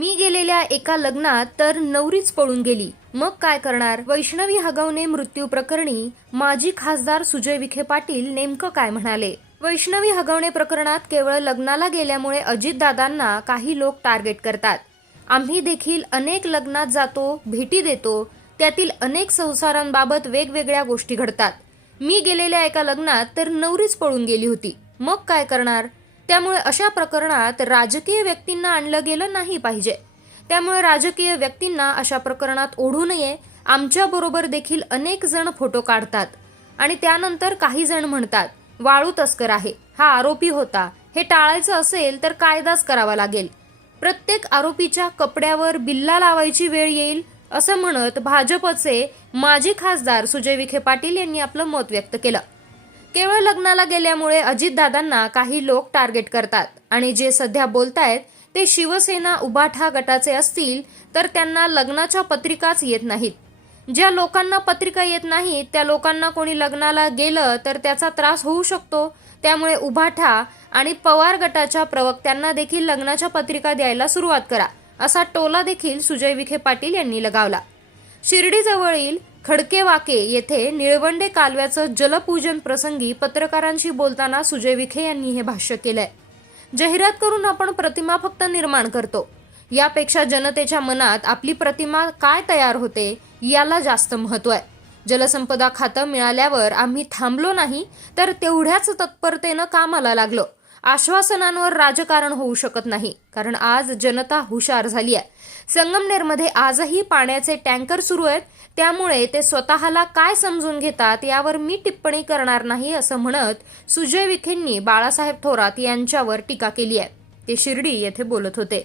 मी गेलेल्या एका लग्नात तर नवरीच पळून गेली, मग काय करणार? वैष्णवी हगवणे मृत्यू प्रकरणी माजी खासदार सुजय विखे पाटील नेमकं काय म्हणाले? वैष्णवी हगवणे प्रकरणात केवळ लग्नाला गेल्यामुळे अजितदादांना काही लोक टार्गेट करतात. आम्ही देखील अनेक लग्नात जातो, भेटी देतो, त्यातील अनेक संसारांबाबत वेगवेगळ्या गोष्टी घडतात. मी गेलेल्या एका लग्नात तर नवरीच पळून गेली होती, मग काय करणार? त्यामुळे अशा प्रकरणात राजकीय व्यक्तींना आणलं गेलं नाही पाहिजे. त्यामुळे राजकीय व्यक्तींना अशा प्रकरणात ओढू नये. आमच्याबरोबर देखील अनेक जण फोटो काढतात आणि त्यानंतर काही जण म्हणतात वाळू तस्कर आहे, हा आरोपी होता. हे टाळायचं असेल तर कायदाच करावा लागेल. प्रत्येक आरोपीच्या कपड्यावर बिल्ला लावायची वेळ येईल असं म्हणत भाजपचे माजी खासदार सुजय विखे पाटील यांनी आपलं मत व्यक्त केलं. केवळ लग्नाला गेल्यामुळे अजितदादांना काही लोक टार्गेट करतात आणि जे सध्या बोलतायत ते शिवसेना उभाठा गटाचे असतील तर त्यांना लग्नाच्या पत्रिकाच येत नाहीत. ज्या लोकांना पत्रिका येत नाहीत त्या लोकांना कोणी लग्नाला गेलं तर त्याचा त्रास होऊ शकतो. त्यामुळे उभाठा आणि पवार गटाच्या प्रवक्त्यांना देखील लग्नाच्या पत्रिका द्यायला सुरुवात करा, असा टोला देखील सुजय विखे पाटील यांनी लगावला. शिर्डीजवळील खडकेवाके येथे निळवंडे कालव्याचं जलपूजन प्रसंगी पत्रकारांशी बोलताना सुजय विखे यांनी हे भाष्य केलंय. जाहिरात करून आपण प्रतिमा फक्त निर्माण करतो, यापेक्षा जनतेच्या मनात आपली प्रतिमा काय तयार होते याला जास्त महत्त्व आहे. जलसंपदा खातं मिळाल्यावर आम्ही थांबलो नाही तर तेवढ्याच तत्परतेनं कामाला लागलो. आश्वासनांवर राजकारण होऊ शकत नाही, कारण आज जनता हुशार झाली आहे. संगमनेरमध्ये आजही पाण्याचे टँकर सुरू आहेत, त्यामुळे ते स्वतःला काय समजून घेतात यावर मी टिप्पणी करणार नाही, असं म्हणत सुजय विखेंनी बाळासाहेब थोरात यांच्यावर टीका केली आहे. ते शिर्डी येथे बोलत होते.